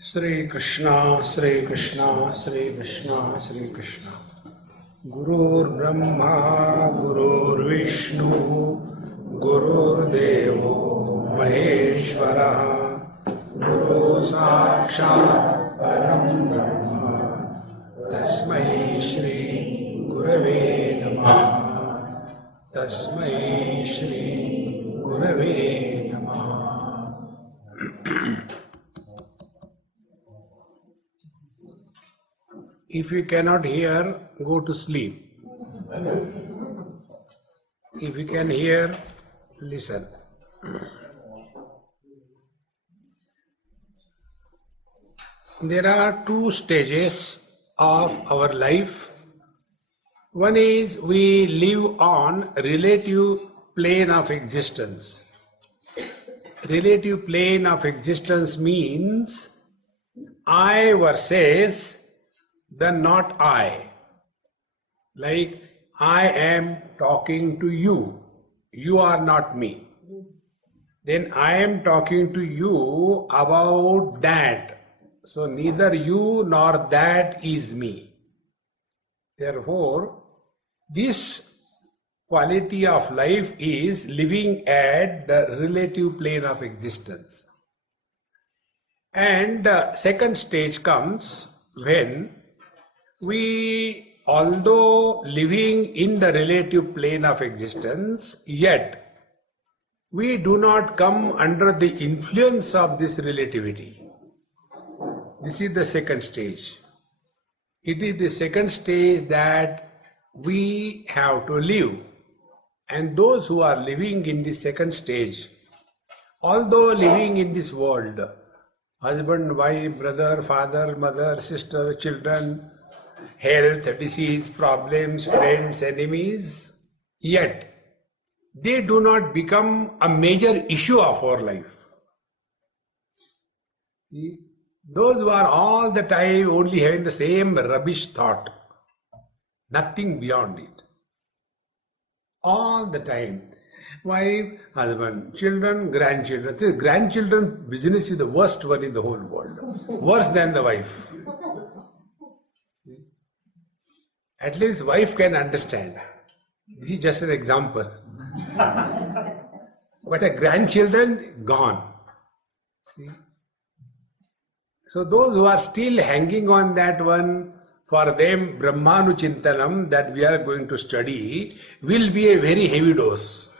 Sri Krishna, Sri Krishna, Sri Krishna, Sri Krishna. Gurur Brahma, Gurur Vishnu, Gurur Devo, Maheshwara, Guru Sakshat, Param Brahma, Tasmai Shri Gurave Namaha, Tasmai Shri Gurave Namaha. If you cannot hear, go to sleep. If you can hear, listen. There are two stages of our life. One is we live on relative plane of existence. Relative plane of existence means I versus the not I. Like I am talking to you, you are not me. Then I am talking to you about that. So neither you nor that is me. Therefore, this quality of life is living at the relative plane of existence. And the second stage comes when we, although living in the relative plane of existence, yet we do not come under the influence of this relativity. This is the second stage. It is the second stage that we have to live. And those who are living in the second stage, although living in this world, husband, wife, brother, father, mother, sister, children, health, disease, problems, friends, enemies, yet they do not become a major issue of our life. Those who are all the time only having the same rubbish thought, nothing beyond it. All the time. Wife, husband, children, grandchildren. The grandchildren business is the worst one in the whole world. Worse than the wife. At least wife can understand. This is just an example. But a grandchildren, gone. See? So those who are still hanging on that one, for them Brahmanuchintanam that we are going to study will be a very heavy dose.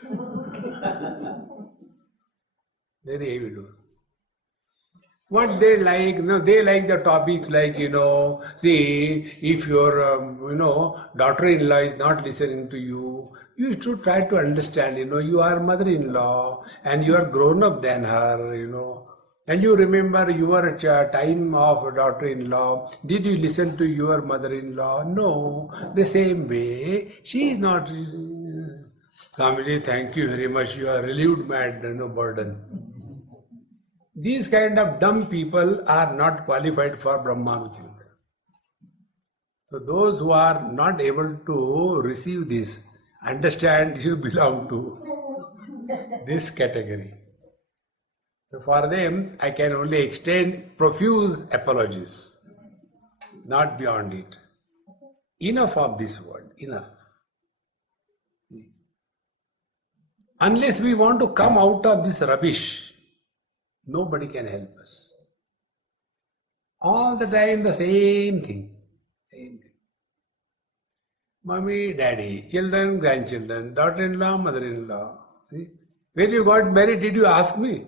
Very heavy dose. What they like, they like the topics like, see, if your, daughter-in-law is not listening to you, you should try to understand, you are mother-in-law and you are grown up than her, and you remember your time of daughter-in-law. Did you listen to your mother-in-law? No. The same way, she is not. Swamiji, thank you very much. You are relieved my burden. These kind of dumb people are not qualified for Brahmanuchintanam. So those who are not able to receive this, understand you belong to this category. So for them, I can only extend profuse apologies, not beyond it. Enough of this word, enough. Unless we want to come out of this rubbish, nobody can help us. All the time the same thing. Same thing. Mommy, daddy, children, grandchildren, daughter-in-law, mother-in-law. See? When you got married, did you ask me?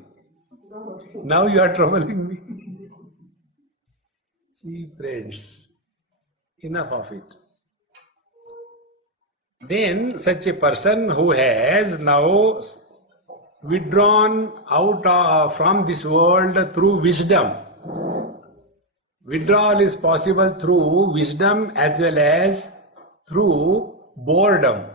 Now you are troubling me. See, friends, enough of it. Then such a person who has now withdrawn out from this world through wisdom. Withdrawal is possible through wisdom as well as through boredom.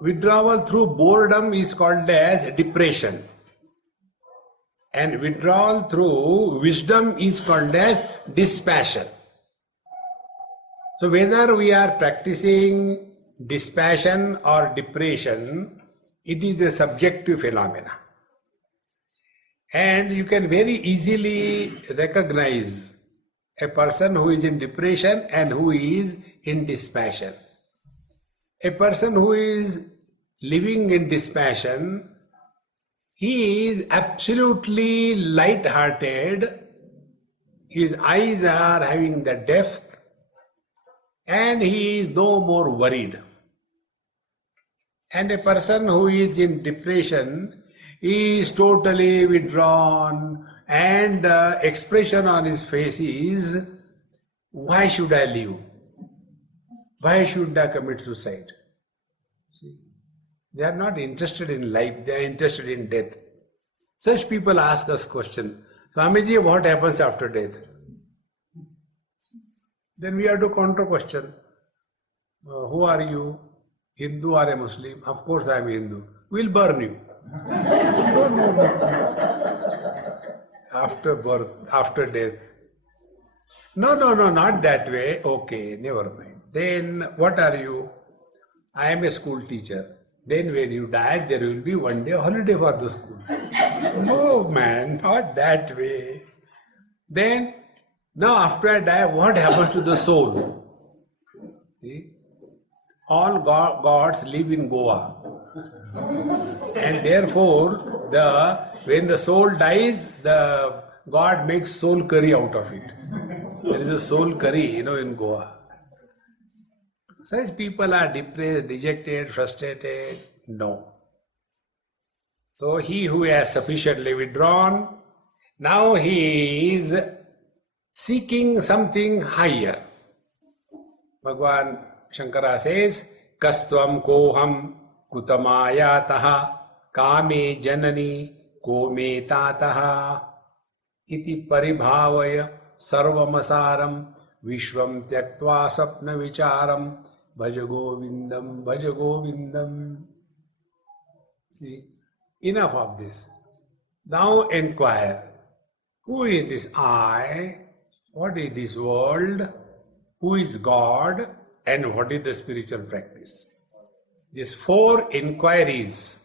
Withdrawal through boredom is called as depression. And withdrawal through wisdom is called as dispassion. So whether we are practicing dispassion or depression, it is a subjective phenomena. And you can very easily recognize a person who is in depression and who is in dispassion. A person who is living in dispassion, he is absolutely light-hearted, his eyes are having the depth, and he is no more worried. And a person who is in depression is totally withdrawn, and the expression on his face is, why should I live? Why should I commit suicide? See, they are not interested in life, they are interested in death. Such people ask us question, Swamiji, what happens after death? Then we have to counter question, who are you? Hindu or a Muslim? Of course I am Hindu. We'll burn you. No. After birth, after death. No, not that way. Okay, never mind. Then what are you? I am a school teacher. Then when you die, there will be one day holiday for the school. No, man, not that way. Then, now after I die, what happens to the soul? See? All gods live in Goa. And therefore, when the soul dies, the God makes soul curry out of it. There is a soul curry, in Goa. Such people are depressed, dejected, frustrated. No. So he who has sufficiently withdrawn, now he is seeking something higher. Bhagavan Shankara says, Kastvam koham kutamaya kame janani kome tataha iti paribhavaya sarvamasaram vishvam tyaktva sapna vicharam bhaja govindam bhaja govindam. See, enough of this. Now inquire, who is this I? What is this world? Who is God? And what is the spiritual practice? These four inquiries,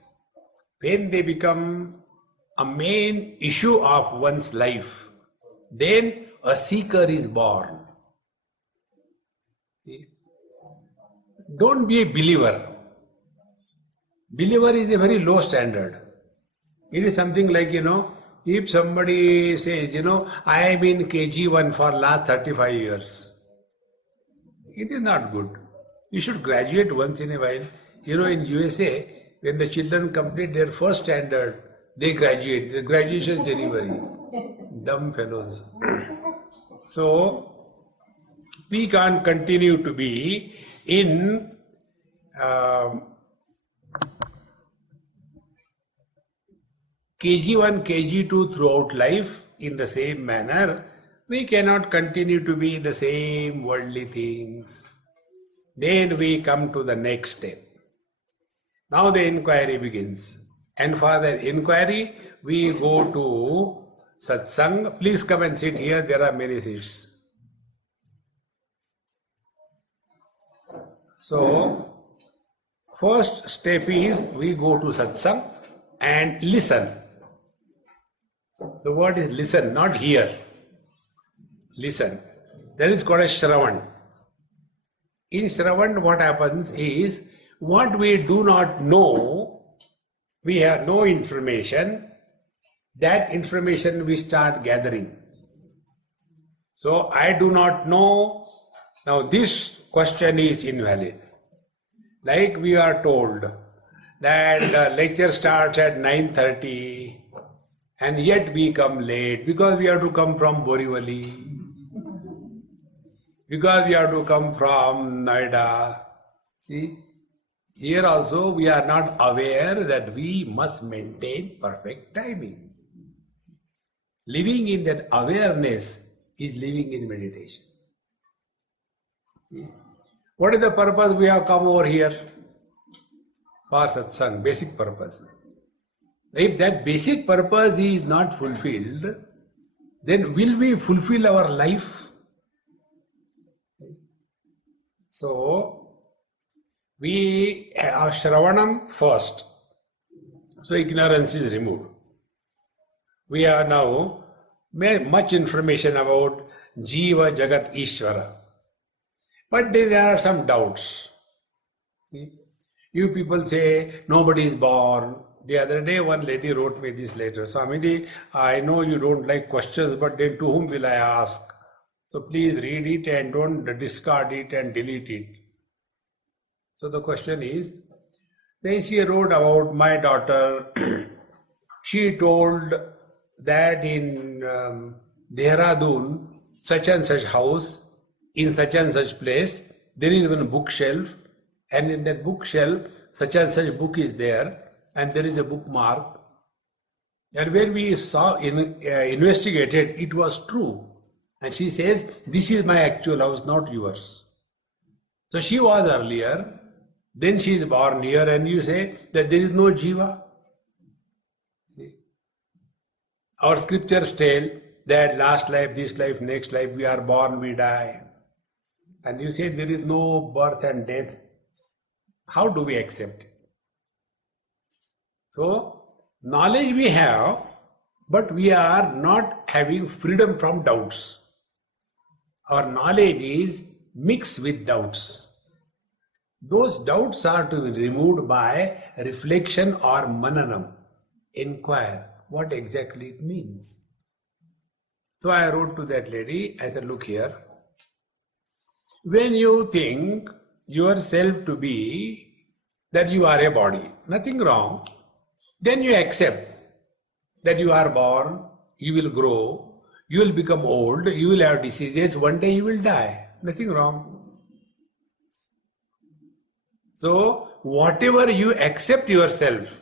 when they become a main issue of one's life, then a seeker is born. Don't be a believer. Believer is a very low standard. It is something like, if somebody says, I am in KG1 for last 35 years. It is not good. You should graduate once in a while. In USA, when the children complete their first standard, they graduate. The graduation is January. Dumb fellows. So, we can't continue to be in KG1, KG2 throughout life in the same manner. We cannot continue to be the same worldly things. Then we come to the next step. Now the inquiry begins. And for the inquiry, we go to satsang. Please come and sit here. There are many seats. So, first step is we go to satsang and listen. The word is listen, not hear. Listen. That is called a Shravan. In Shravan, what happens is, what we do not know, we have no information, that information we start gathering. So, I do not know, now this question is invalid. Like we are told that the lecture starts at 9:30 and yet we come late because we have to come from Borivali. Because we have to come from Noida. See, here also we are not aware that we must maintain perfect timing. Living in that awareness is living in meditation. What is the purpose we have come over here? For satsang, basic purpose. If that basic purpose is not fulfilled, then will we fulfill our life? So, we have Shravanam first. So, ignorance is removed. We have now made much information about Jiva, Jagat, Ishvara. But there are some doubts. You people say nobody is born. The other day, one lady wrote me this letter. Swamiji, I know you don't like questions, but then to whom will I ask? So please read it and don't discard it and delete it. So the question is, then she wrote about my daughter. She told that in Dehradun, such and such house, in such and such place, there is one bookshelf, and in that bookshelf, such and such book is there, and there is a bookmark. And when we investigated, it was true. And she says, this is my actual house, not yours. So she was earlier, then she is born here, and you say that there is no Jiva. Our scriptures tell that last life, this life, next life, we are born, we die. And you say there is no birth and death. How do we accept it? So, knowledge we have, but we are not having freedom from doubts. Our knowledge is mixed with doubts. Those doubts are to be removed by reflection or mananam. Inquire what exactly it means. So I wrote to that lady, I said, look here. When you think yourself to be that you are a body, nothing wrong, then you accept that you are born, you will grow, you will become old, you will have diseases, one day you will die. Nothing wrong. So, whatever you accept yourself,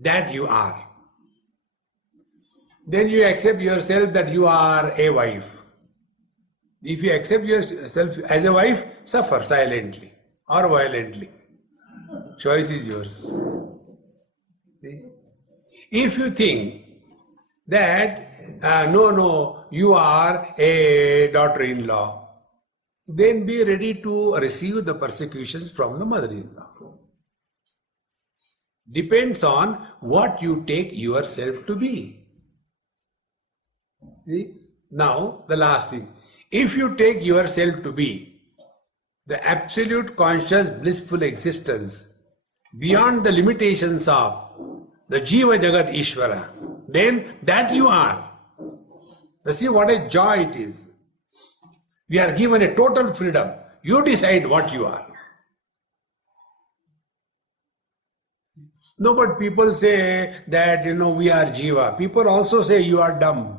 that you are. Then you accept yourself that you are a wife. If you accept yourself as a wife, suffer silently or violently. Choice is yours. See? If you think that, no, you are a daughter-in-law, then be ready to receive the persecutions from the mother-in-law. Depends on what you take yourself to be. See? Now, the last thing. If you take yourself to be the absolute conscious blissful existence beyond the limitations of the Jiva Jagat Ishvara, then that you are. You see what a joy it is. We are given a total freedom. You decide what you are. No, but people say that, we are Jiva. People also say you are dumb.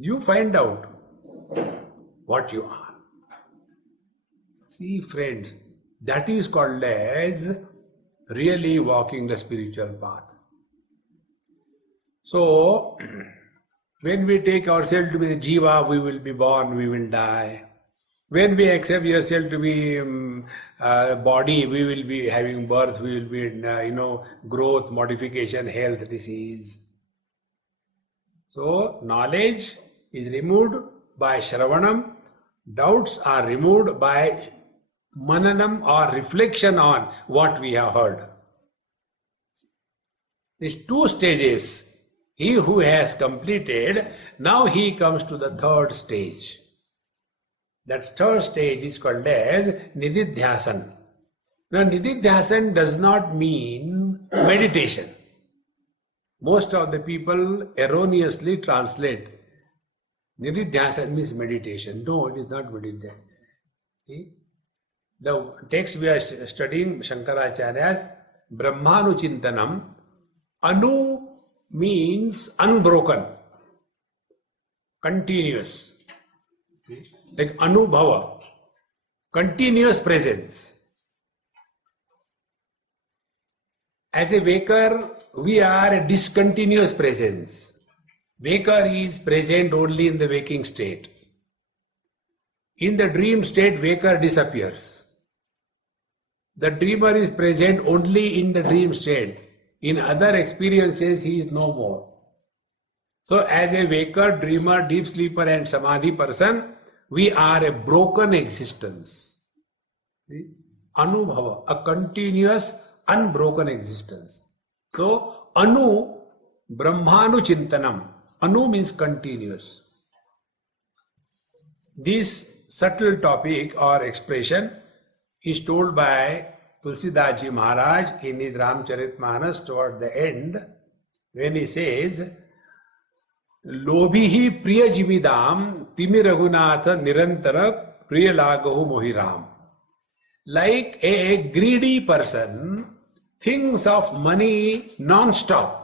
You find out what you are. See, friends, that is called as really walking the spiritual path. So, when we take ourselves to be the Jiva, we will be born, we will die. When we accept yourself to be body, we will be having birth, we will be, growth, modification, health, disease. So, knowledge is removed by Shravanam, doubts are removed by Mananam or reflection on what we have heard. These two stages, he who has completed, now he comes to the third stage. That third stage is called as Nididhyasan. Now, Nididhyasan does not mean meditation. Most of the people erroneously translate Nididhyasan means meditation. No, it is not meditation. See? The text we are studying, Shankaracharya's Brahmanuchintanam, Anu means unbroken, continuous. See? Like Anubhava, continuous presence. As a waker, we are a discontinuous presence. Waker is present only in the waking state. In the dream state, waker disappears. The dreamer is present only in the dream state. In other experiences, he is no more. So, as a waker, dreamer, deep sleeper and samadhi person, we are a broken existence. See? Anubhava, a continuous, unbroken existence. So, Anu Brahmanuchintanam. Anu means continuous. This subtle topic or expression is told by Tulsidas Ji Maharaj in his Ramcharitmanas toward the end, when he says, Lobhihi Priya Jividam Timi Raghunatha Nirantara Priya Lagahu Mohiram. Like a greedy person thinks of money non-stop.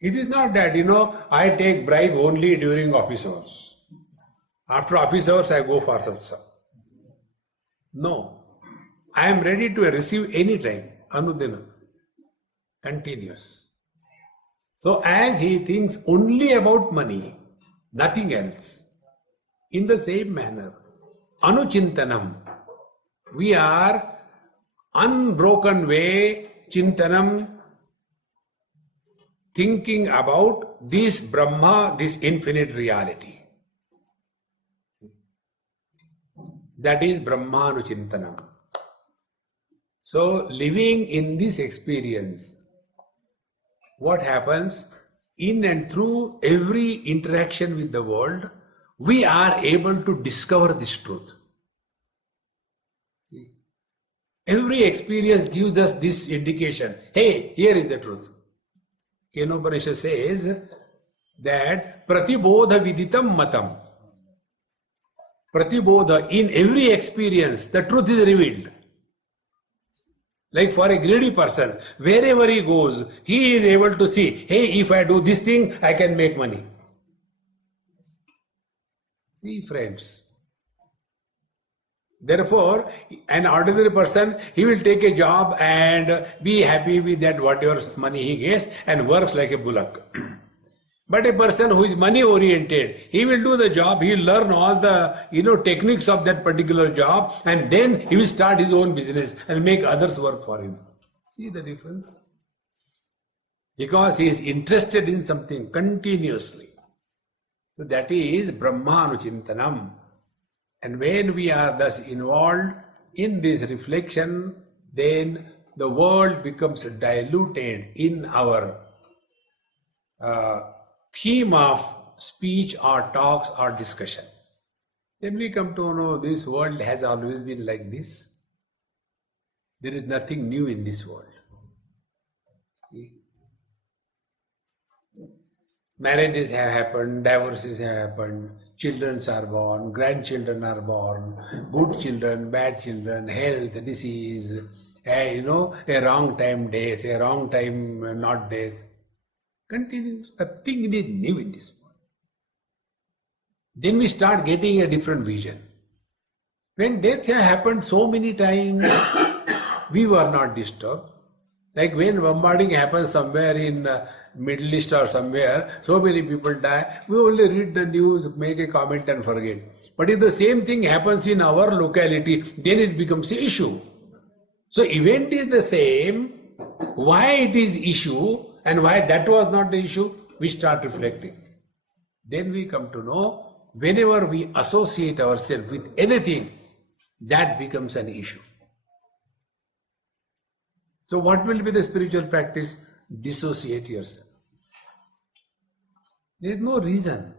It is not that, I take bribe only during office hours. After office hours, I go for satsang. No. I am ready to receive any time. Anudina. Continuous. So as he thinks only about money, nothing else, in the same manner, Anuchintanam, we are unbroken way, Chintanam, thinking about this Brahma, this infinite reality. That is Brahmanuchintanam. So living in this experience, what happens in and through every interaction with the world, we are able to discover this truth. Every experience gives us this indication. Hey, here is the truth. Kenopanisha says that pratibodha viditam matam. Pratibodha, in every experience, the truth is revealed. Like for a greedy person, wherever he goes, he is able to see, hey, if I do this thing, I can make money. See, friends. Therefore, an ordinary person, he will take a job and be happy with that whatever money he gets and works like a bullock. But a person who is money oriented, he will do the job, he will learn all the techniques of that particular job, and then he will start his own business and make others work for him. See the difference? Because he is interested in something continuously. So that is Brahmanuchintanam. And when we are thus involved in this reflection, then the world becomes diluted in our theme of speech or talks or discussion. Then we come to know this world has always been like this. There is nothing new in this world. See? Marriages have happened, divorces have happened, children are born, grandchildren are born, good children, bad children, health, disease, a wrong time death, a wrong time not death. Continues. Nothing is new in this world. Then we start getting a different vision. When deaths have happened so many times, we were not disturbed. Like when bombarding happens somewhere in Middle East or somewhere, so many people die, we only read the news, make a comment and forget. But if the same thing happens in our locality, then it becomes an issue. So event is the same, why it is issue and why that was not the issue, we start reflecting. Then we come to know, whenever we associate ourselves with anything, that becomes an issue. So what will be the spiritual practice? Dissociate yourself. There is no reason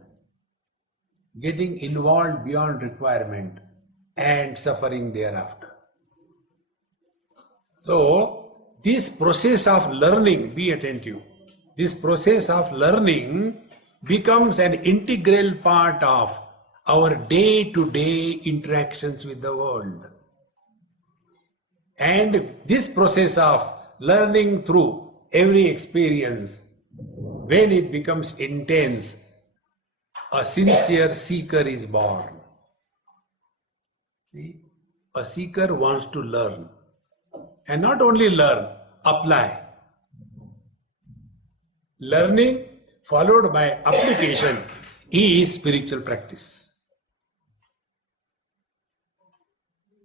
getting involved beyond requirement and suffering thereafter. So this process of learning, be attentive, this process of learning becomes an integral part of our day-to-day interactions with the world. And this process of learning through every experience, when it becomes intense, a sincere seeker is born. See, a seeker wants to learn. And not only learn, apply. Learning followed by application is spiritual practice.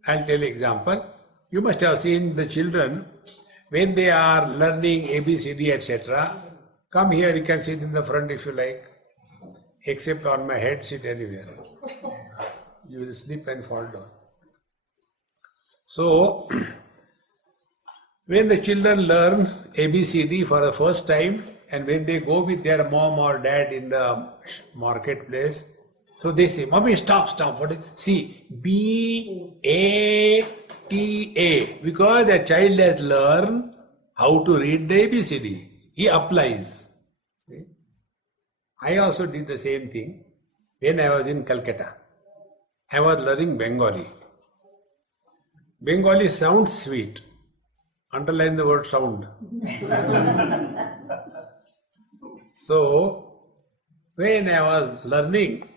I'll tell you an example. You must have seen the children, when they are learning ABCD, etc. Come here, you can sit in the front if you like. Except on my head, sit anywhere. You will slip and fall down. So, When the children learn ABCD for the first time, and when they go with their mom or dad in the marketplace, so they say, "Mommy, stop, stop." What is see BATA? Because the child has learned how to read the ABCD. He applies. I also did the same thing when I was in Calcutta. I was learning Bengali. Bengali sounds sweet. Underline the word sound. So, when I was learning,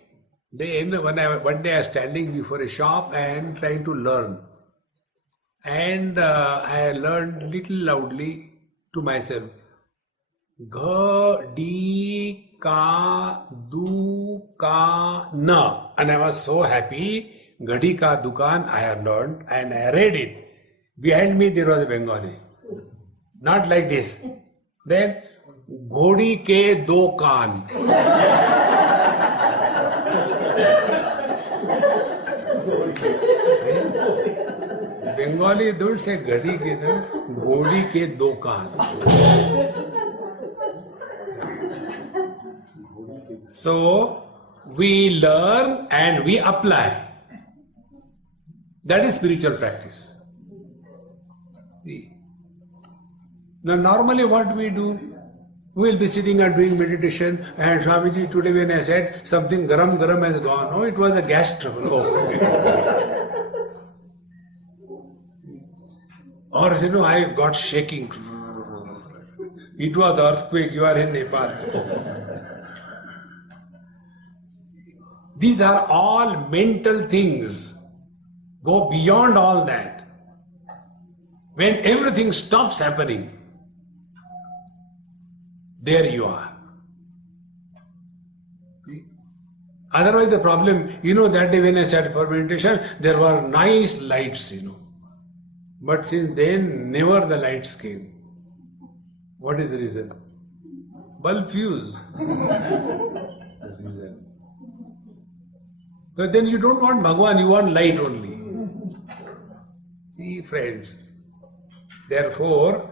one day I was standing before a shop and trying to learn. And I learned little loudly to myself. Gha, di, ka, du, ka, na. And I was so happy. Ghadi ka dukan I have learned and I read it. Behind me there was a Bengali. Not like this. Then, Ghodi ke do kaan. Bengali don't say Ghadi ke do, Ghodi ke do kaan. So, we learn and we apply. That is spiritual practice. Now, normally what we do, we will be sitting and doing meditation, and Swamiji, today when I said something garam has gone, oh, it was a gas trouble. Oh, okay. Or, I got shaking. It was earthquake, you are in Nepal. Oh. These are all mental things. Go beyond all that. When everything stops happening, there you are. Otherwise the problem, that day when I sat for meditation, there were nice lights, But since then, never the lights came. What is the reason? Bulb fuse. The reason. So then you don't want Bhagwan, you want light only. See, friends, therefore,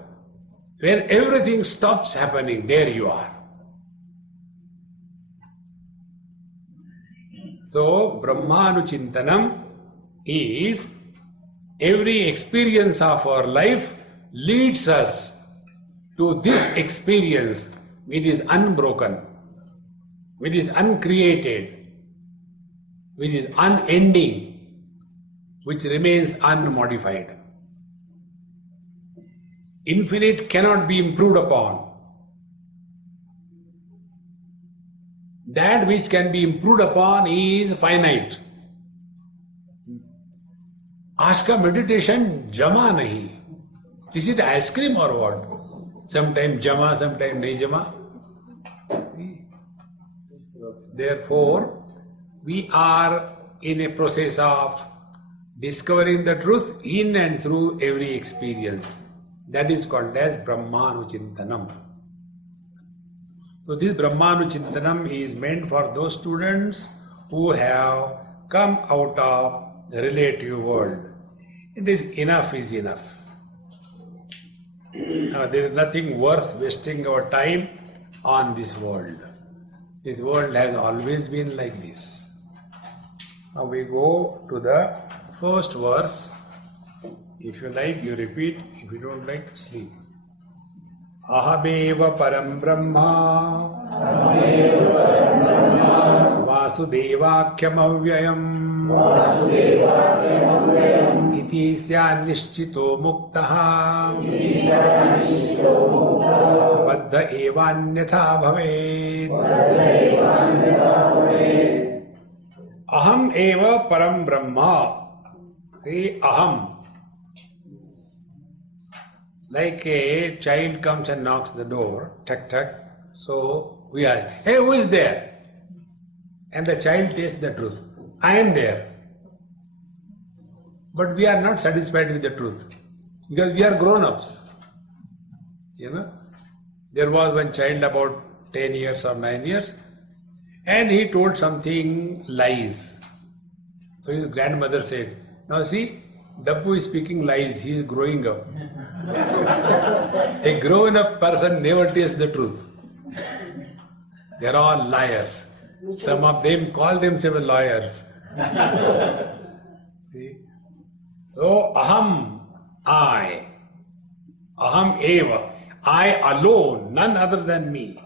when everything stops happening, there you are. So, Brahmanuchintanam is every experience of our life leads us to this experience which is unbroken, which is uncreated, which is unending, which remains unmodified. Infinite cannot be improved upon. That which can be improved upon is finite. Aska meditation jama nahi. Is it ice cream or what? Sometimes jama, sometimes nahi jama. Therefore, we are in a process of discovering the truth in and through every experience. That is called as Brahmanuchintanam. So this Brahmanuchintanam is meant for those students who have come out of the relative world. It is enough is enough. Now, there is nothing worth wasting our time on this world. This world has always been like this. Now we go to the first verse. If you like, you repeat. If you don't like, sleep. Ahameva param brahma Vasudevakhyam avyayam iti sya nishchito muktaha baddha evanyatha bhaved. Aham eva param brahma. Say aham. Like a child comes and knocks the door, tuck tuck. So we are, hey, who is there? And the child tastes the truth. I am there. But we are not satisfied with the truth because we are grown-ups. There was one child about 10 years or 9 years and he told something lies. So his grandmother said, now see, Dabbu is speaking lies, he is growing up. A grown-up person never tells the truth. They are all liars. Some of them call themselves lawyers. See? So, aham, I. Aham eva. I alone, none other than me.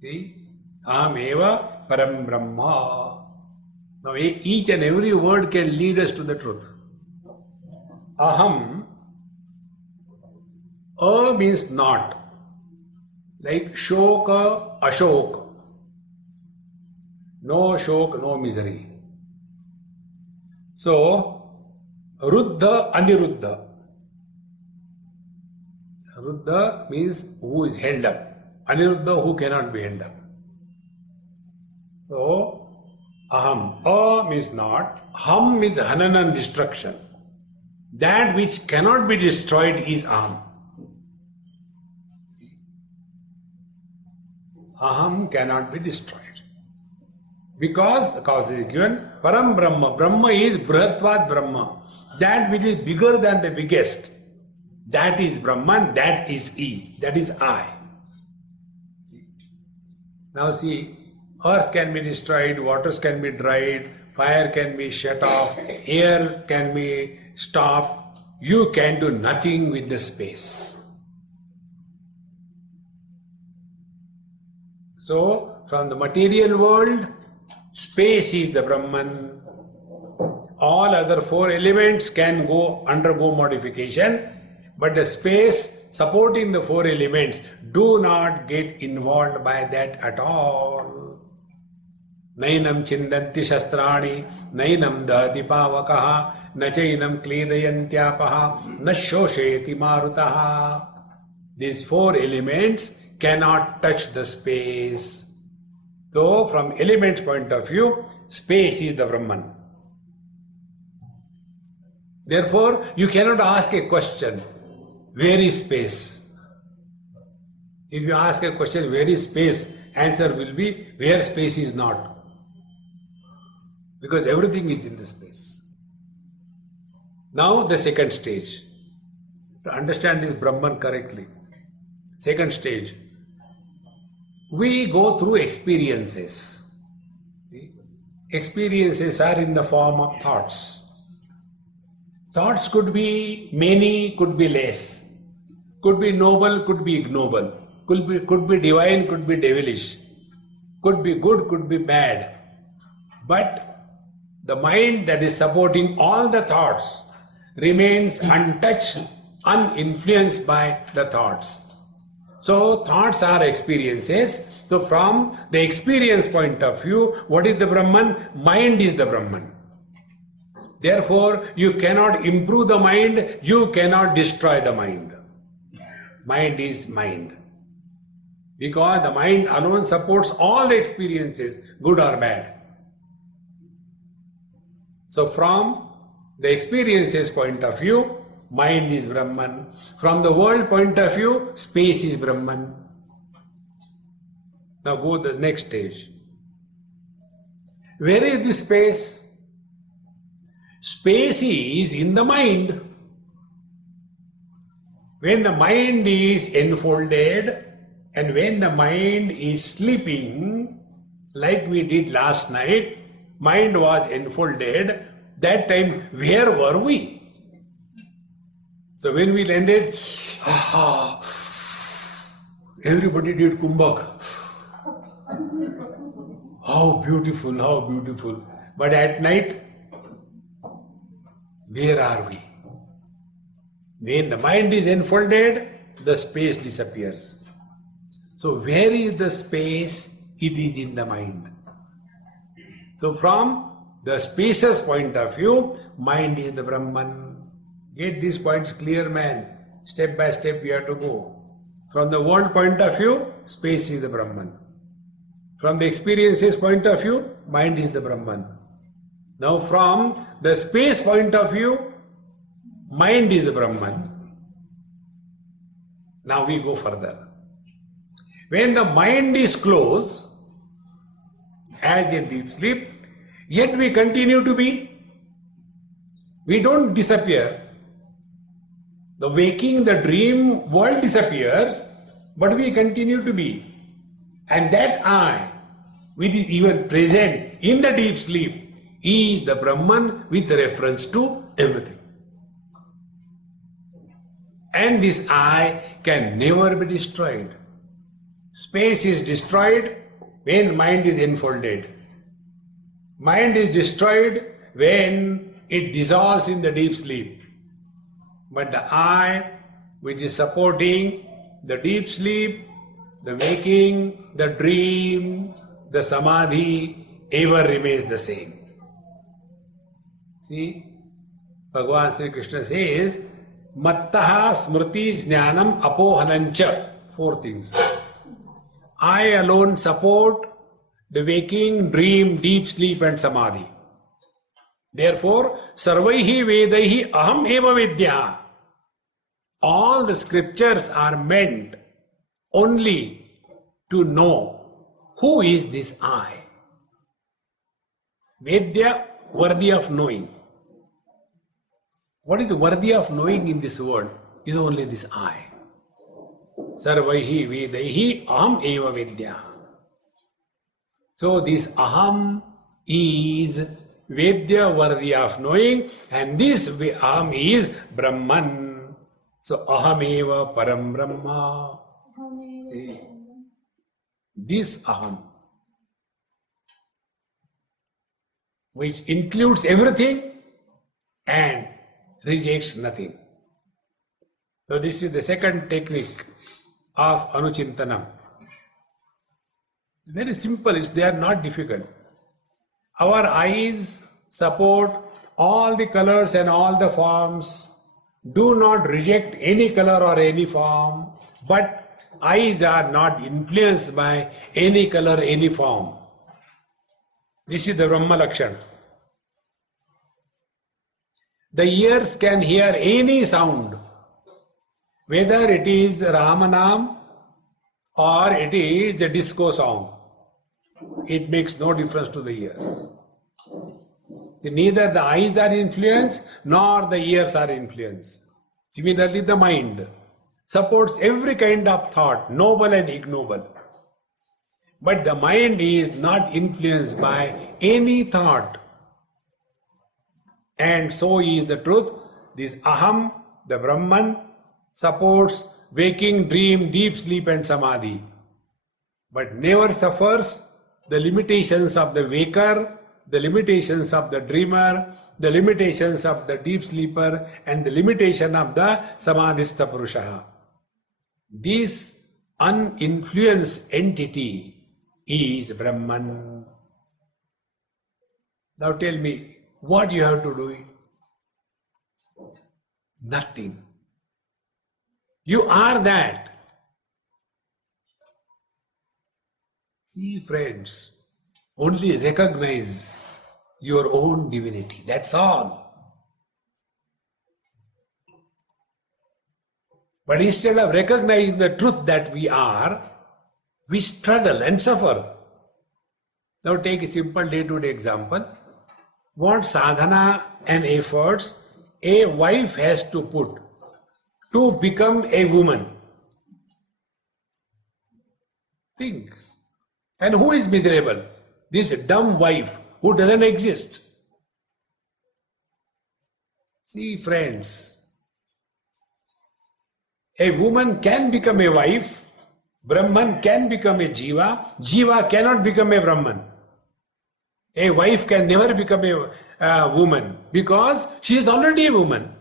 See? Aham eva param brahma. Now, each and every word can lead us to the truth. Aham, means not. Like shoka, ashok. No shok, no misery. So, ruddha, aniruddha. Ruddha means who is held up. Aniruddha, who cannot be held up. So, aham, means not. Ham means hanana, destruction. That which cannot be destroyed is aham. Aham cannot be destroyed. Because the cause is given, Param Brahma. Brahma is Brihatvat Brahma. That which is bigger than the biggest. That is Brahman, that is E, that is I. Now see, earth can be destroyed, waters can be dried, fire can be shut off, air can be stopped. You can do nothing with the space. So, from the material world, space is the Brahman. All other four elements can undergo modification, but the space supporting the four elements do not get involved by that at all. Nainam chindanti shastrani, nainam dati pavakaha, na chainam kledayantyapaha, na shosheti marutaha. These four elements cannot touch the space. So, from elements point of view, space is the Brahman. Therefore, you cannot ask a question, where is space? If you ask a question, where is space? Answer will be, where space is not. Because everything is in the space. Now, the second stage. To understand this Brahman correctly. Second stage. We go through experiences. Experiences are in the form of thoughts. Thoughts could be many, could be less. Could be noble, could be ignoble. Could be divine, could be devilish. Could be good, could be bad. But the mind that is supporting all the thoughts remains untouched, uninfluenced by the thoughts. So, thoughts are experiences. So, from the experience point of view, what is the Brahman? Mind is the Brahman. Therefore, you cannot improve the mind, you cannot destroy the mind. Mind is mind. Because the mind alone supports all the experiences, good or bad. So, from the experiences point of view, mind is Brahman. From the world point of view, space is Brahman. Now go to the next stage. Where is this space? Space is in the mind. When the mind is enfolded and when the mind is sleeping, like we did last night, mind was enfolded, that time where were we? So when we landed, everybody did kumbhak. How beautiful, how beautiful. But at night, where are we? When the mind is enfolded, the space disappears. So where is the space? It is in the mind. So from the spacious point of view, mind is the Brahman. Get these points clear, man. Step by step we have to go. From the world point of view, space is the Brahman. From the experiences point of view, mind is the Brahman. Now from the space point of view, mind is the Brahman. Now we go further. When the mind is closed, as in deep sleep, yet we continue to be. We don't disappear. The waking, the dream world disappears, but we continue to be. And that I, which is even present in the deep sleep, is the Brahman with reference to everything. And this I can never be destroyed. Space is destroyed when mind is enfolded. Mind is destroyed when it dissolves in the deep sleep. But the I, which is supporting the deep sleep, the waking, the dream, the samadhi, ever remains the same. See, Bhagavan Sri Krishna says, Mattaha smriti jnanam apohanancha. 4 things. I alone support the waking, dream, deep sleep and samadhi. Therefore, sarvaihi vedaihi aham eva vidya. All the scriptures are meant only to know who is this I. Vedya, worthy of knowing. What is worthy of knowing in this world is only this I. Sarvaihi vedaihi aham eva vidya. So this aham is vedya, worthy of knowing, and this aham is Brahman. So aham eva param brahma. See, this aham, which includes everything and rejects nothing. So this is the second technique of Anuchintanam. Very simple, they are not difficult. Our eyes support all the colors and all the forms, do not reject any color or any form, but eyes are not influenced by any color, any form. This is the Brahma Lakshana. The ears can hear any sound, whether it is Ramanam or it is the disco song. It makes no difference to the ears. Neither the eyes are influenced nor the ears are influenced. Similarly, the mind supports every kind of thought, noble and ignoble. But the mind is not influenced by any thought. And so is the truth. This aham, the Brahman, supports waking, dream, deep sleep and samadhi, but never suffers the limitations of the waker, the limitations of the dreamer, the limitations of the deep sleeper, and the limitation of the samadhistha purusha. This uninfluenced entity is Brahman. Now tell me, what you have to do? Nothing. You are that. See, friends, only recognize your own divinity. That's all. But instead of recognizing the truth that we are, we struggle and suffer. Now take a simple day-to-day example. What sadhana and efforts a wife has to put to become a woman. Think. And who is miserable? This dumb wife who doesn't exist. See, friends, a woman can become a wife, Brahman can become a Jiva, Jiva cannot become a Brahman. A wife can never become a woman because she is already a woman.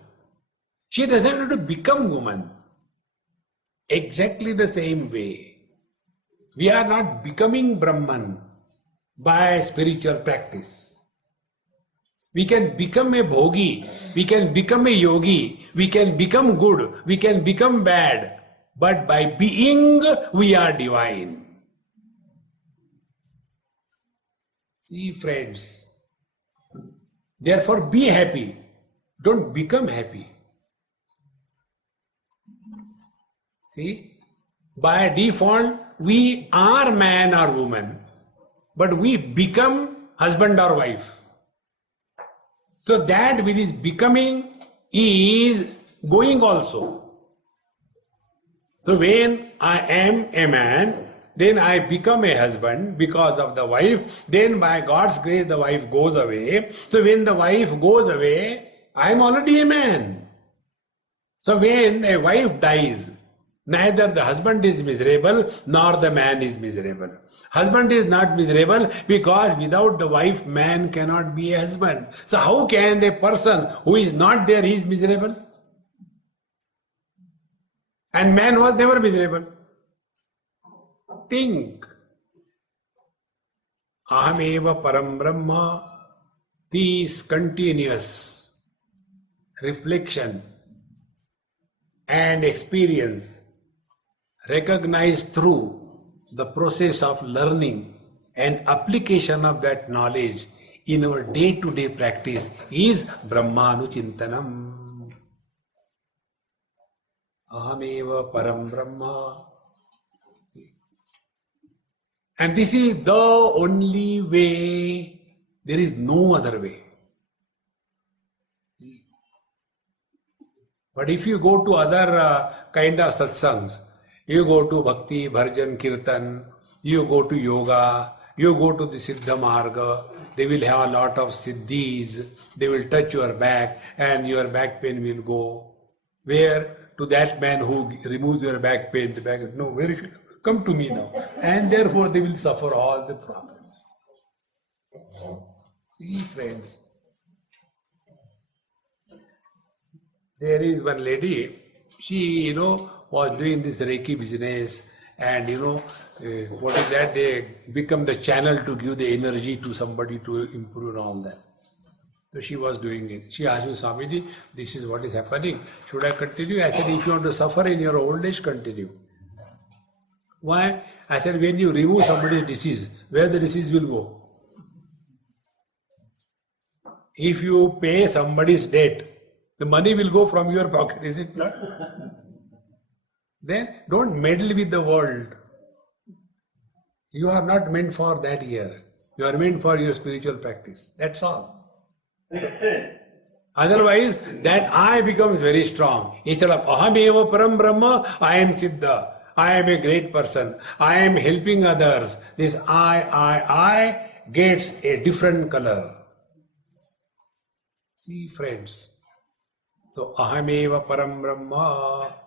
She doesn't have to become woman. Exactly the same way. We are not becoming Brahman by spiritual practice. We can become a bhogi, we can become a yogi, we can become good, we can become bad, but by being we are divine. See, friends, therefore be happy, don't become happy. See, by default we are man or woman, but we become husband or wife. So that which is becoming is going also. So when I am a man, then I become a husband because of the wife. Then by God's grace the wife goes away. So when the wife goes away, I am already a man. So when a wife dies, neither the husband is miserable nor the man is miserable. Husband is not miserable because without the wife man cannot be a husband. So how can a person who is not there is miserable? And man was never miserable. Think. Ahameva param brahma. This continuous reflection and experience recognized through the process of learning and application of that knowledge in our day-to-day practice is Brahmanuchintanam. Ahameva param brahma. And this is the only way. There is no other way. But if you go to other kind of satsangs, you go to bhakti, bhajan, kirtan, you go to yoga, you go to the siddha marga, they will have a lot of siddhis, they will touch your back and your back pain will go. Where to that man who removes your back pain, the back is, no, where should you come to me now? And therefore they will suffer all the problems. See, friends, there is one lady, she, was doing this Reiki business and, what is that? They become the channel to give the energy to somebody to improve and all that. So she was doing it. She asked me, Swamiji, this is what is happening. Should I continue? I said, if you want to suffer in your old age, continue. Why? I said, when you remove somebody's disease, where the disease will go? If you pay somebody's debt, the money will go from your pocket, is it not? Then don't meddle with the world. You are not meant for that here. You are meant for your spiritual practice. That's all. Otherwise, that I becomes very strong. Instead of Ahameva param brahma, I am Siddha. I am a great person. I am helping others. This I gets a different color. See, friends. So, Ahameva param brahma.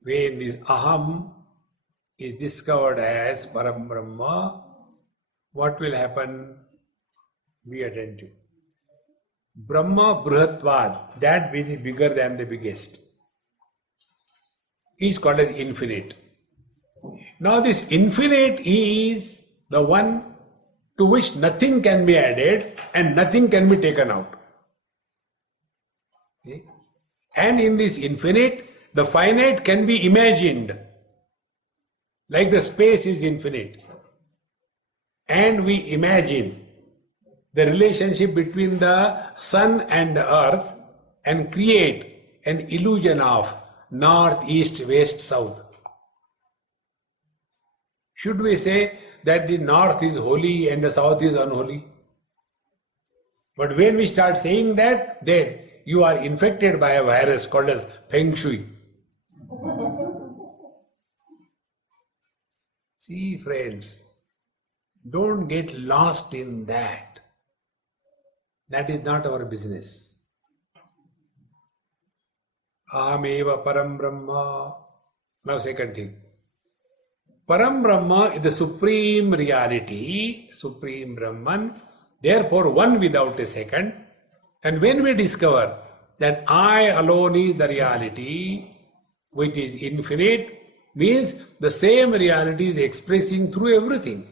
When this Aham is discovered as param brahma, what will happen? Be attentive. Brahma Bruhatvad, that which is bigger than the biggest, is called as infinite. Now this infinite is the one to which nothing can be added and nothing can be taken out. Okay? And in this infinite, the finite can be imagined, like the space is infinite. And we imagine the relationship between the sun and the earth and create an illusion of north, east, west, south. Should we say that the north is holy and the south is unholy? But when we start saying that, then you are infected by a virus called as Feng Shui. See, friends, don't get lost in that. That is not our business. Ahameva param brahma. Now second thing. Param Brahma is the supreme reality, supreme Brahman, therefore one without a second. And when we discover that I alone is the reality, which is infinite, means the same reality is expressing through everything.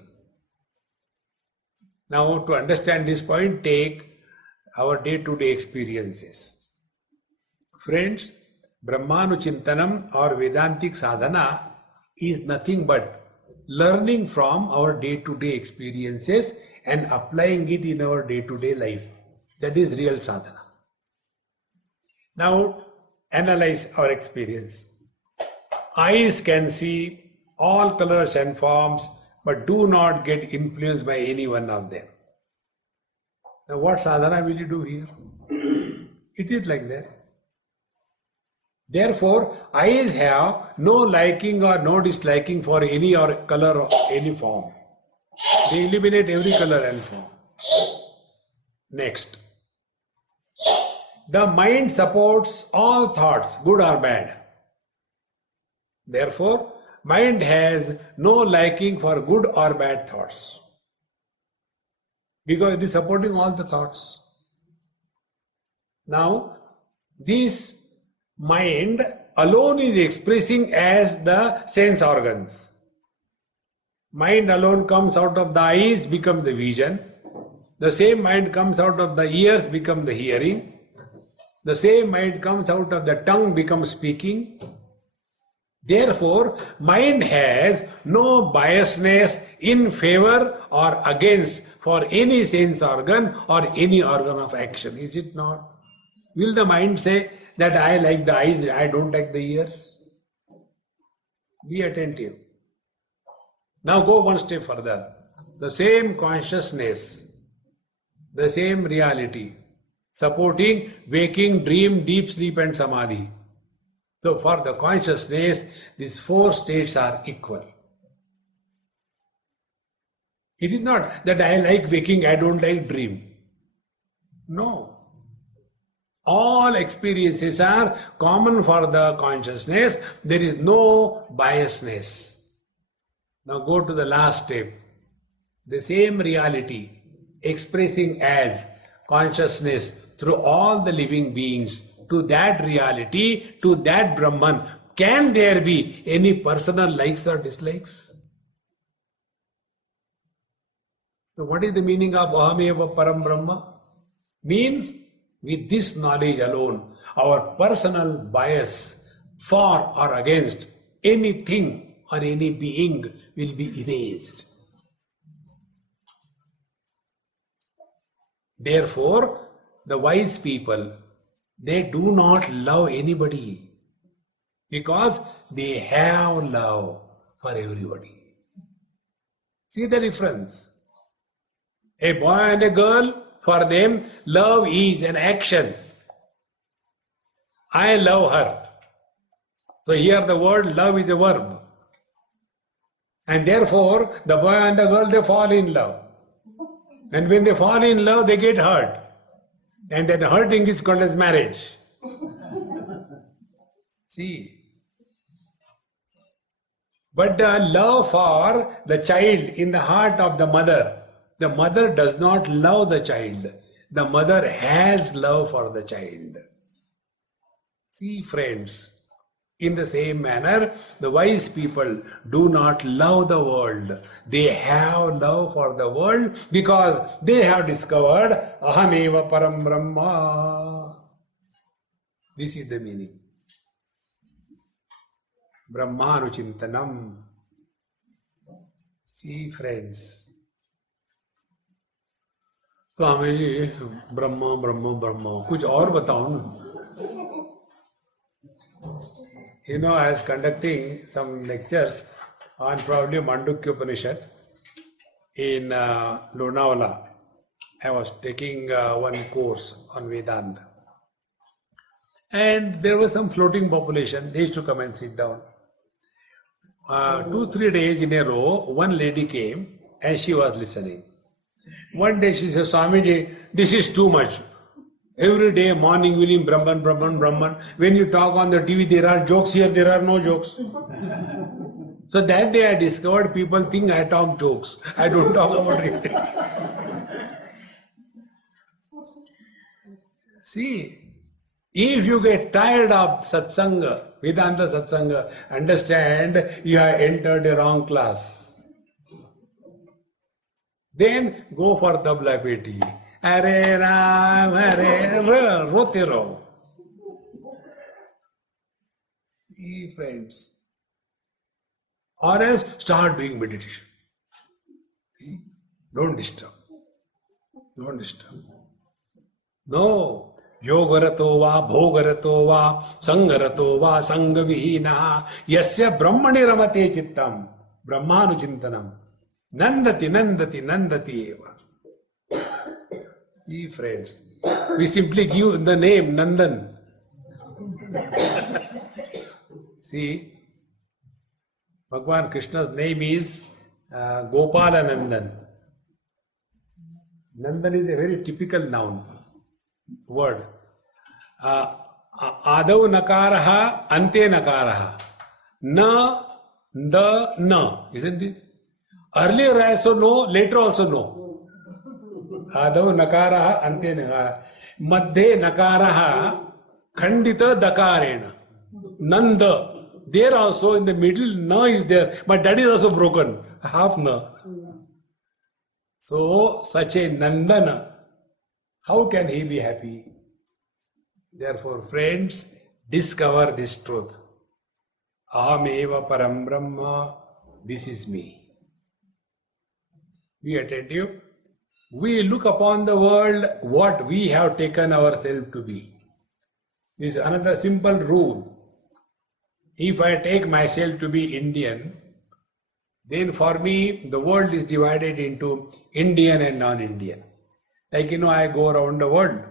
Now to understand this point, take our day-to-day experiences. Friends, Brahmanuchintanam or Vedantic sadhana is nothing but learning from our day-to-day experiences and applying it in our day-to-day life. That is real sadhana. Now analyze our experience. Eyes can see all colors and forms, but do not get influenced by any one of them. Now what sadhana will you do here? It is like that. Therefore, eyes have no liking or no disliking for any or color or any form. They eliminate every color and form. Next. The mind supports all thoughts, good or bad. Therefore, mind has no liking for good or bad thoughts. Because it is supporting all the thoughts. Now, this mind alone is expressing as the sense organs. Mind alone comes out of the eyes, become the vision. The same mind comes out of the ears, become the hearing. The same mind comes out of the tongue, becomes speaking. Therefore, mind has no biasness in favor or against for any sense organ or any organ of action. Is it not? Will the mind say that I like the eyes, I don't like the ears? Be attentive. Now go one step further. The same consciousness, the same reality, supporting waking, dream, deep sleep and samadhi. So for the consciousness, these four states are equal. It is not that I like waking, I don't like dream. No. All experiences are common for the consciousness. There is no biasness. Now go to the last step. The same reality expressing as consciousness through all the living beings, to that reality, to that Brahman, can there be any personal likes or dislikes? So what is the meaning of Ahameva Param Brahma? Means with this knowledge alone, our personal bias for or against anything or any being will be erased. Therefore, the wise people, they do not love anybody because they have love for everybody. See the difference? A boy and a girl, for them, love is an action. I love her. So here the word love is a verb. And therefore, the boy and the girl, they fall in love. And when they fall in love, they get hurt. And that hurting is called as marriage. See. But the love for the child in the heart of the mother does not love the child. The mother has love for the child. See, friends, in the same manner, the wise people do not love the world. They have love for the world because they have discovered Ahameva Param Brahma. This is the meaning. Brahmanuchintanam. See, friends. Swami ji Brahma Brahma Brahma कुछ और बताओ ना. You know, I was conducting some lectures on probably Mandukya Upanishad in Lonavala. I was taking one course on Vedanta. And there was some floating population. They used to come and sit down. 2-3 days in a row, one lady came and she was listening. One day she said, Swamiji, this is too much. Every day morning will be Brahman, Brahman, Brahman. When you talk on the TV, there are jokes. Here there are no jokes. So that day I discovered people think I talk jokes. I don't talk about reality. See, if you get tired of satsanga, Vedanta satsanga, understand you have entered a wrong class. Then go for tabla peti. Hare Ram, Hare Ram, rote raho. See, friends. Or else start doing meditation. See? Don't disturb. Don't disturb. No. Yogarato va, bhogarato va, sangarato va, sangavihina, yasya brahmani ramate chittam, brahmanuchintanam, nandati, nandati, nandati eva. See, friends, We simply give the name Nandan. See, Bhagwan Krishna's name is Gopala Nandan. Nandan is a very typical noun word. Adav nakaraha, ante nakaraha. Na, the, na. Isn't it? Earlier also no, later also no. Adav nakaraha, ante nakaraha. Madhe nakaraha, khandita dakarena. Nanda. There also in the middle, na is there, but that is also broken. Half na. So, such a Nandana, how can he be happy? Therefore, friends, discover this truth. Ahameva param brahma, this is me. Be attentive. We look upon the world what we have taken ourselves to be. This is another simple rule. If I take myself to be Indian, then for me the world is divided into Indian and non-Indian. Like I go around the world.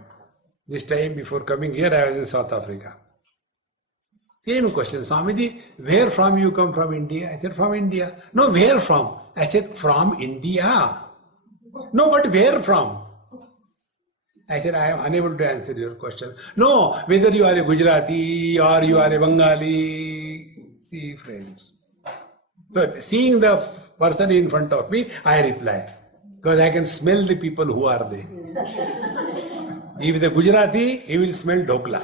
This time before coming here I was in South Africa. Same question, Swamiji, where from you come from India? I said, from India. No, where from? I said, from India. No, but where from? I said, I am unable to answer your question. No, whether you are a Gujarati or you are a Bengali. See, friends. So, seeing the person in front of me, I reply. Because I can smell the people who are there. If the Gujarati, he will smell dhokla.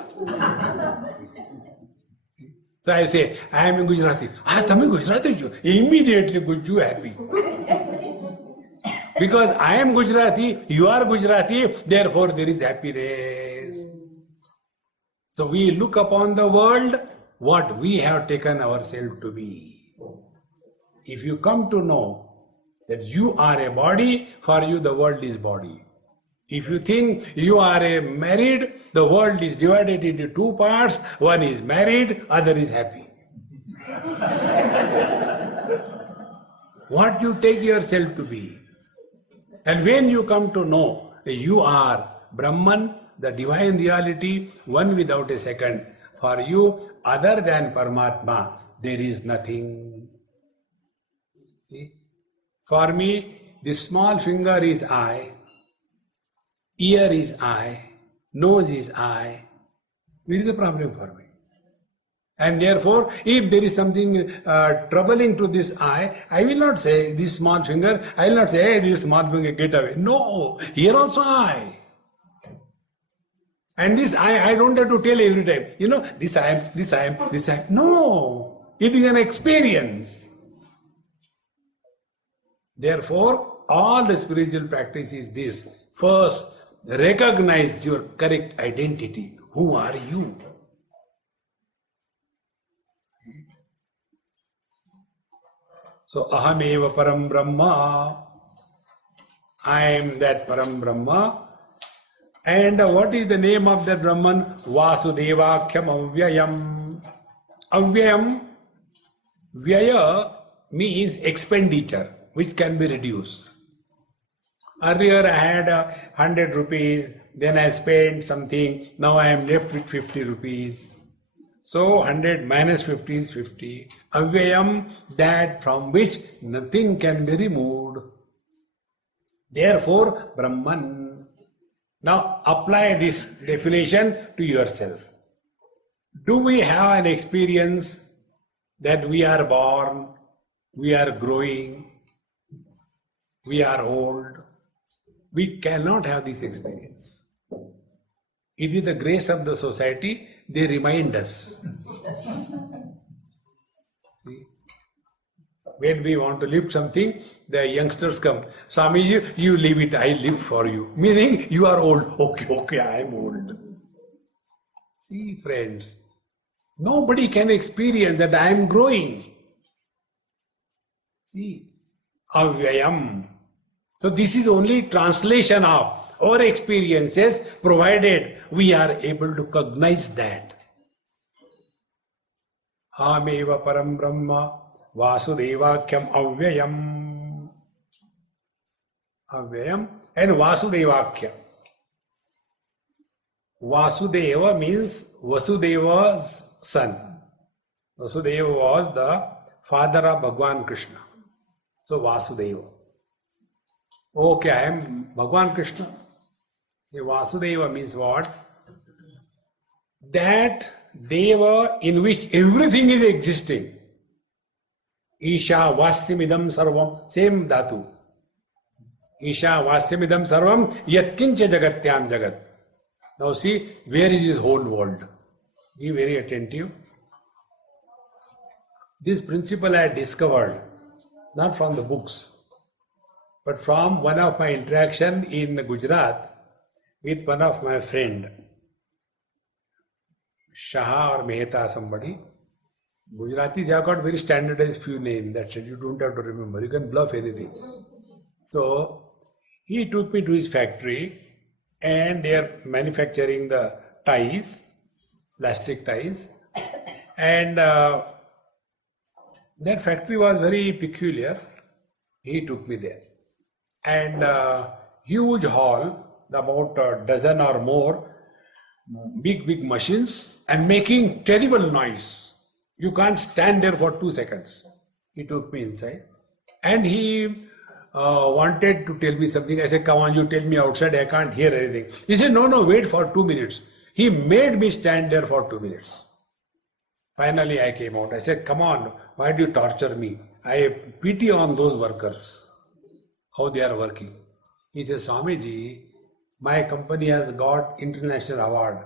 So I say, I am a Gujarati. Tame Gujarati jo. Immediately Guju happy. Because I am Gujarati, you are Gujarati, therefore there is happiness. So we look upon the world what we have taken ourselves to be. If you come to know that you are a body, for you the world is body. If you think you are a married, the world is divided into two parts. One is married, other is happy. What you take yourself to be. And when you come to know that you are Brahman, the divine reality, one without a second, for you other than Paramatma, there is nothing. See? For me, this small finger is I, ear is I, nose is I. Where is the problem for me? And therefore, if there is something troubling to this eye, I will not say this small finger, I will not say, hey, this small finger, get away. No, here also I. And this I don't have to tell every time, this I am, this I am, this I am. No, it is an experience. Therefore, all the spiritual practice is this. First, recognize your correct identity. Who are you? So, ahameva param brahma, I am that param brahma. And what is the name of that Brahman? Vasudevakyam avyayam. Avyayam, vyaya means expenditure, which can be reduced. Earlier I had 100 rupees, then I spent something, now I am left with 50 rupees. So 100 minus 50 is 50. Avyayam, that from which nothing can be removed. Therefore, Brahman. Now apply this definition to yourself. Do we have an experience that we are born, we are growing, we are old? We cannot have this experience. It is the grace of the society, they remind us. See? When we want to lift something, the youngsters come. Swami, you leave it, I lift for you. Meaning, you are old. Okay, I am old. See, friends, nobody can experience that I am growing. See, avyayam. So this is only translation of our experiences, provided we are able to cognize that. Ahameva param brahma vasudevakyam avyayam. Avyayam and vasudevakya. Vasudeva means Vasudeva's son. Vasudeva was the father of Bhagwan Krishna. So Vasudeva. Okay, I am Bhagwan Krishna. See, Vasudeva means what? That Deva in which everything is existing. Isha Vasyamidam Sarvam. Same dhatu. Isha Vasyamidam Sarvam Yatkincha Jagatyam Jagat. Now see, where is his whole world? Be very attentive. This principle I discovered, not from the books, but from one of my interaction in Gujarat with one of my friend, Shah or Mehta, somebody. Gujarati, they have got very standardized few names. That's it. You don't have to remember. You can bluff anything. So he took me to his factory, and they are manufacturing the ties, plastic ties, and that factory was very peculiar. He took me there, and huge hall, about a dozen or more, big machines, and making terrible noise. You can't stand there for 2 seconds. He took me inside, and he wanted to tell me something. I said, come on, you tell me outside, I can't hear anything. He said, no, wait for 2 minutes. He made me stand there for 2 minutes. Finally, I came out. I said, come on, why do you torture me? I have pity on those workers, how they are working. He said, Swamiji, my company has got international award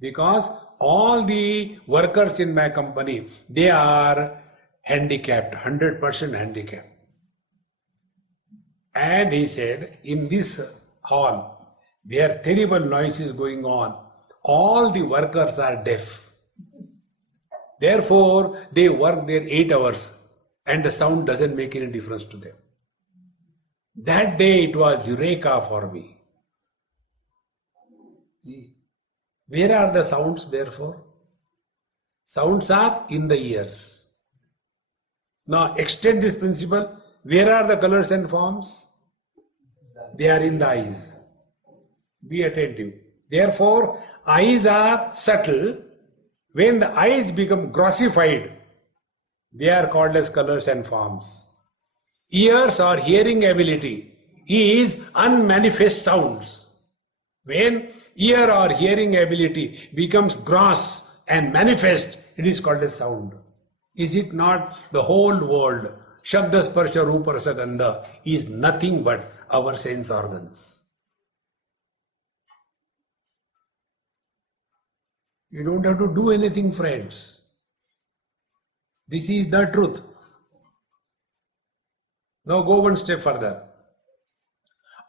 because all the workers in my company, they are handicapped, 100% handicapped. And he said, in this hall, where terrible noise is going on, all the workers are deaf. Therefore, they work there 8 hours and the sound doesn't make any difference to them. That day it was eureka for me. Where are the sounds therefore? Sounds are in the ears. Now extend this principle. Where are the colors and forms? They are in the eyes. Be attentive. Therefore, eyes are subtle. When the eyes become grossified, they are called as colors and forms. Ears or hearing ability is unmanifest sounds. When ear or hearing ability becomes gross and manifest, it is called as sound. Is it not the whole world? Shabda Sparsha Rupa Rasa Gandha is nothing but our sense organs. You don't have to do anything, friends. This is the truth. Now go one step further.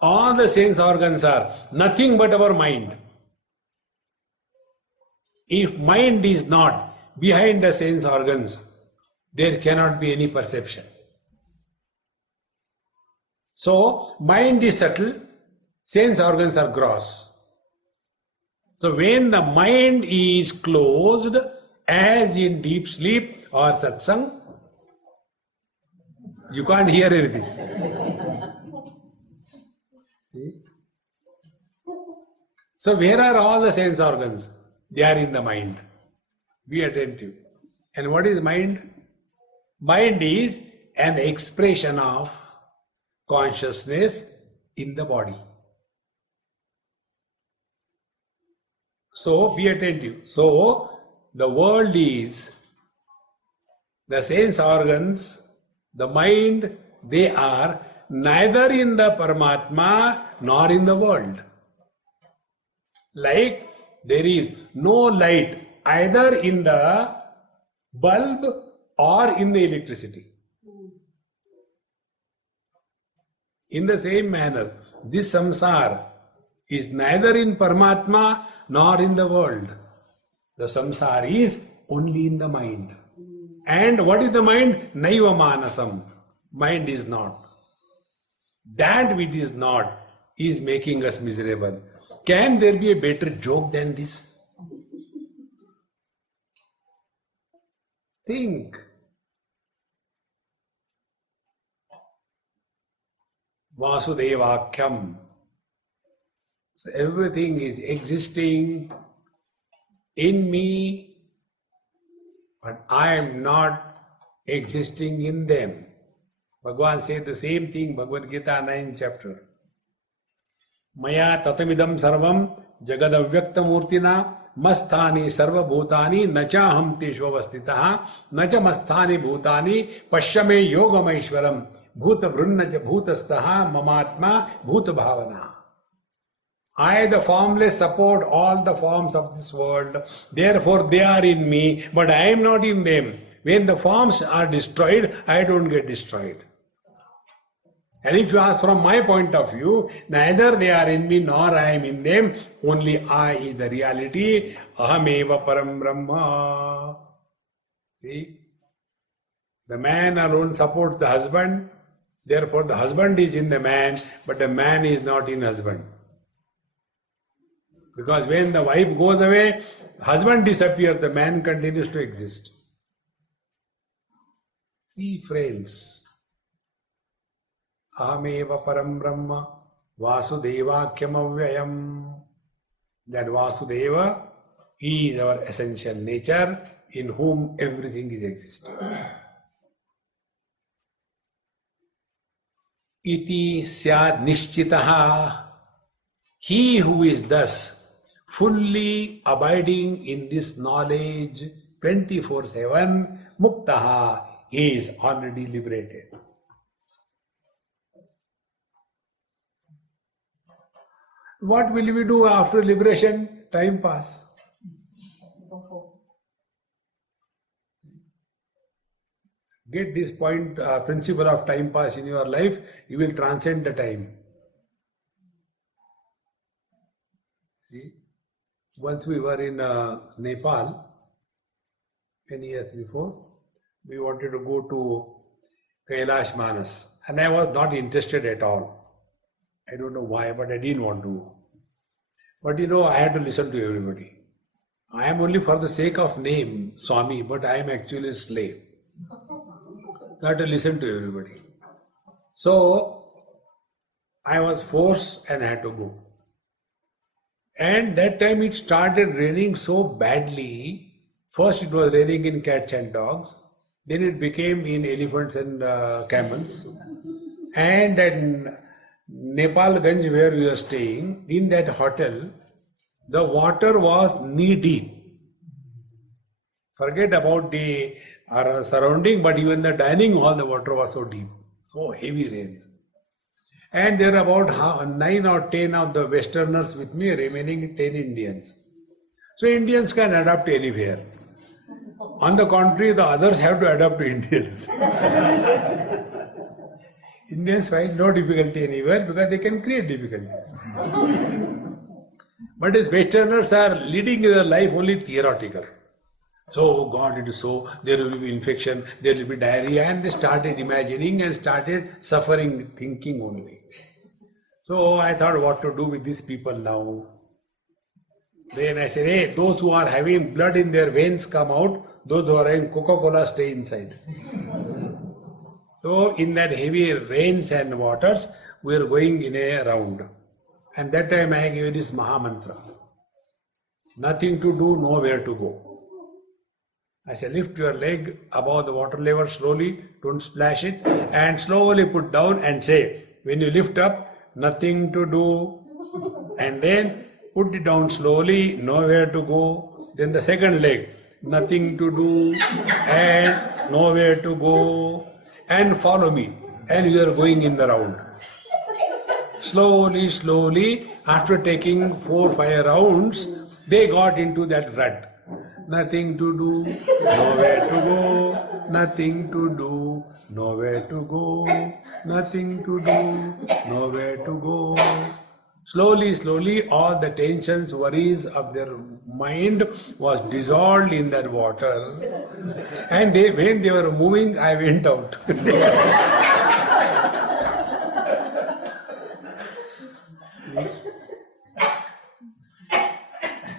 All the sense organs are nothing but our mind. If mind is not behind the sense organs, there cannot be any perception. So, mind is subtle, sense organs are gross. So, when the mind is closed, as in deep sleep or satsang, you can't hear anything. So, where are all the sense organs? They are in the mind. Be attentive. And what is mind? Mind is an expression of consciousness in the body. So be attentive. So the world is the sense organs, the mind, they are neither in the Paramatma nor in the world. Like there is no light either in the bulb or in the electricity. In the same manner, this samsara is neither in Paramatma nor in the world. The samsara is only in the mind. And what is the mind? Naiva manasam. Mind is not. That which is not is making us miserable. Can there be a better joke than this? Think. Vasudevakyam. So everything is existing in me, but I am not existing in them. Bhagavan said the same thing, Bhagavad Gita 9th chapter. Maya tatamidam sarvam jagadavyaktamurtina masthani sarvabhutani nachaham teshu avastitaha nacha masthani bhutani pashyame yogamaishwaram bhuta brunnacha bhutastaha mamatma bhuta bhavana. I, the formless, support all the forms of this world. Therefore, they are in me, but I am not in them. When the forms are destroyed, I don't get destroyed. And if you ask from my point of view, neither they are in me nor I am in them. Only I is the reality. Ahameva param brahma. See? The man alone supports the husband. Therefore, the husband is in the man, but the man is not in husband. Because when the wife goes away, husband disappears, the man continues to exist. See, friends, Ahameva param brahma Vasudevakyam avyayam. That Vasudeva is our essential nature in whom everything is existing. Iti syad nishchitaha. He who is thus fully abiding in this knowledge 24/7, muktaha, is already liberated. What will we do after liberation? Time pass. Get this point, principle of time pass in your life, you will transcend the time. See, once we were in Nepal, many years before, we wanted to go to Kailash Manas, and I was not interested at all. I don't know why, but I didn't want to. But I had to listen to everybody. I am only for the sake of name, Swami, but I am actually a slave. I had to listen to everybody. So, I was forced and I had to go. And that time it started raining so badly. First it was raining in cats and dogs. Then it became in elephants and camels. And in Nepalganj, where we were staying, in that hotel, the water was knee deep. Forget about the surrounding, but even the dining hall, the water was so deep. So heavy rains. And there are about 9 or 10 of the Westerners with me, remaining 10 Indians. So Indians can adapt anywhere. On the contrary, the others have to adapt to Indians. Indians find no difficulty anywhere because they can create difficulties. But as Westerners are leading their life only theoretical. So, oh God, it is so, there will be infection, there will be diarrhea, and they started imagining and started suffering, thinking only. So I thought what to do with these people now. Then I said, hey, those who are having blood in their veins come out, those who are having Coca-Cola stay inside. So in that heavy rains and waters, we are going in a round. And that time I gave this Maha Mantra. Nothing to do, nowhere to go. I said, lift your leg above the water level slowly, don't splash it, and slowly put down and say, when you lift up, nothing to do, and then put it down slowly, nowhere to go. Then the second leg, nothing to do, and nowhere to go, and follow me, and you are going in the round. Slowly, slowly, after taking 4-5 rounds, they got into that rut. Nothing to do, nowhere to go, nothing to do, nowhere to go, nothing to do, nowhere to go. Slowly, slowly, all the tensions, worries of their mind was dissolved in that water. And when they were moving, I went out.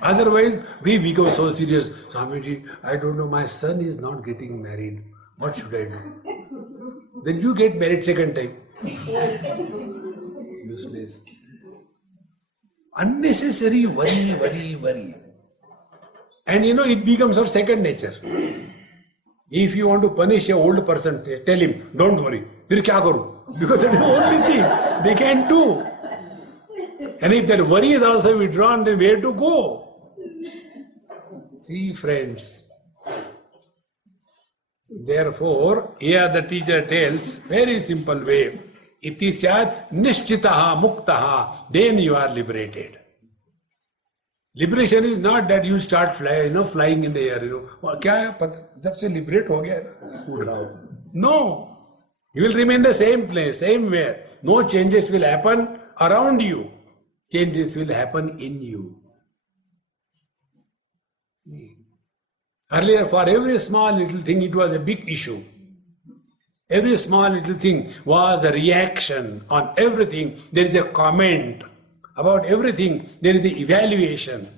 Otherwise, we become so serious. Swamiji, I don't know, my son is not getting married. What should I do? Then you get married second time. Useless. Unnecessary worry. And it becomes our second nature. If you want to punish an old person, tell him, don't worry. Phir kya karu? Because that is the only thing they can do. And if that worry is also withdrawn, then where to go? See, friends. Therefore, here the teacher tells, very simple way, iti syat nishchitaha muktaha, then you are liberated. Liberation is not that you start flying in the air. क्या है पता जब से liberate हो गया ना उड़ रहा हो. No, you will remain the same place, same way. No changes will happen around you. Changes will happen in you. Earlier, for every small little thing, it was a big issue. Every small little thing was a reaction on everything. There is a comment. About everything, there is the evaluation.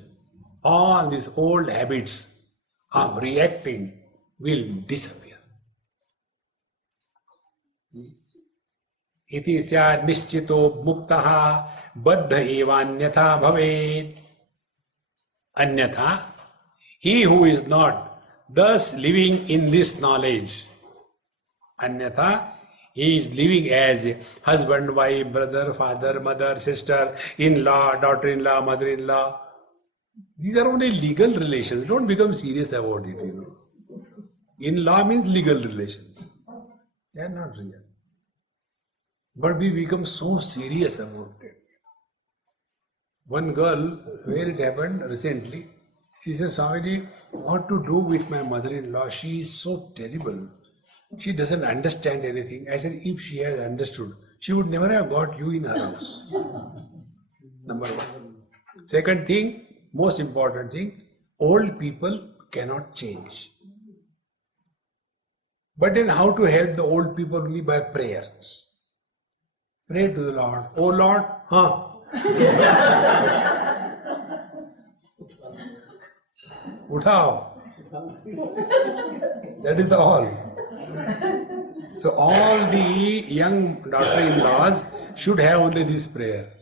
All these old habits of reacting will disappear. Iti syad nischito muktaha baddha evanyatha bhavet. Anyatha, he who is not thus living in this knowledge. Anyatha, he is living as husband, wife, brother, father, mother, sister, in-law, daughter-in-law, mother-in-law. These are only legal relations. Don't become serious about it, In-law means legal relations. They are not real. But we become so serious about it. One girl, where it happened recently, she said, Swamiji, what to do with my mother-in-law? She is so terrible. She doesn't understand anything. I said, if she had understood, she would never have got you in her house. Number one. Second thing, most important thing, old people cannot change. But then how to help the old people? Only by prayers. Pray to the Lord. Oh Lord, Uthao. That is all. So all the young daughter-in-laws should have only this prayer.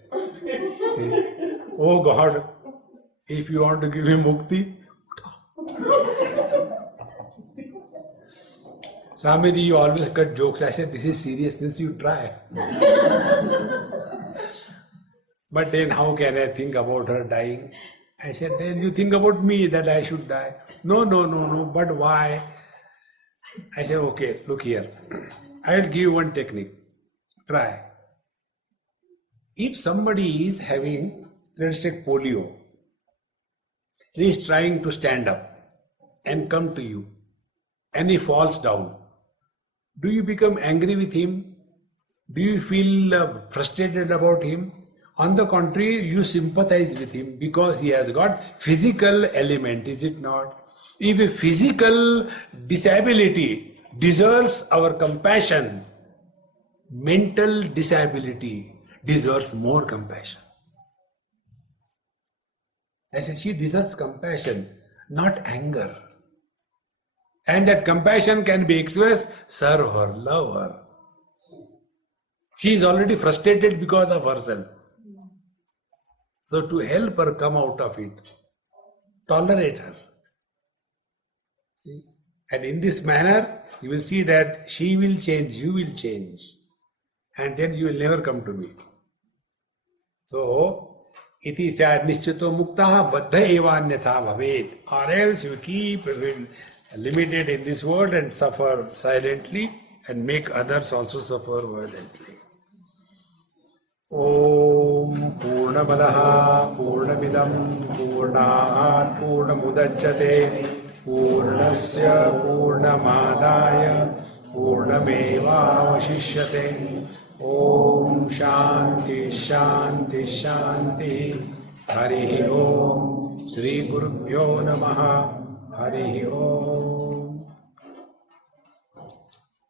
Oh God, if you want to give him mukti, Swamiji, you always cut jokes. I said, this is seriousness, you try. But then how can I think about her dying? I said, then you think about me that I should die. No, but why? I said, okay, look here. I will give you one technique. Try. If somebody is having, let's take polio, he is trying to stand up and come to you, and he falls down. Do you become angry with him? Do you feel frustrated about him? On the contrary, you sympathize with him because he has got physical element, is it not? If a physical disability deserves our compassion, mental disability deserves more compassion. I said, she deserves compassion, not anger. And that compassion can be expressed, serve her, love her. She is already frustrated because of herself. So to help her come out of it, tolerate her. See? And in this manner, you will see that she will change, you will change. And then you will never come to me. So, iti cha nishchito muktaha baddha evanyatha bhavet. Or else you keep limited in this world and suffer silently and make others also suffer violently. Om Purnamadaha Purnamidam Purnat Purnamudachyate Purnasya Purnamadaya Purnameva Vashishyate. Om Shanti Shanti Shanti. Hari Om. Shri Gurubhyo Namaha. Hari Om.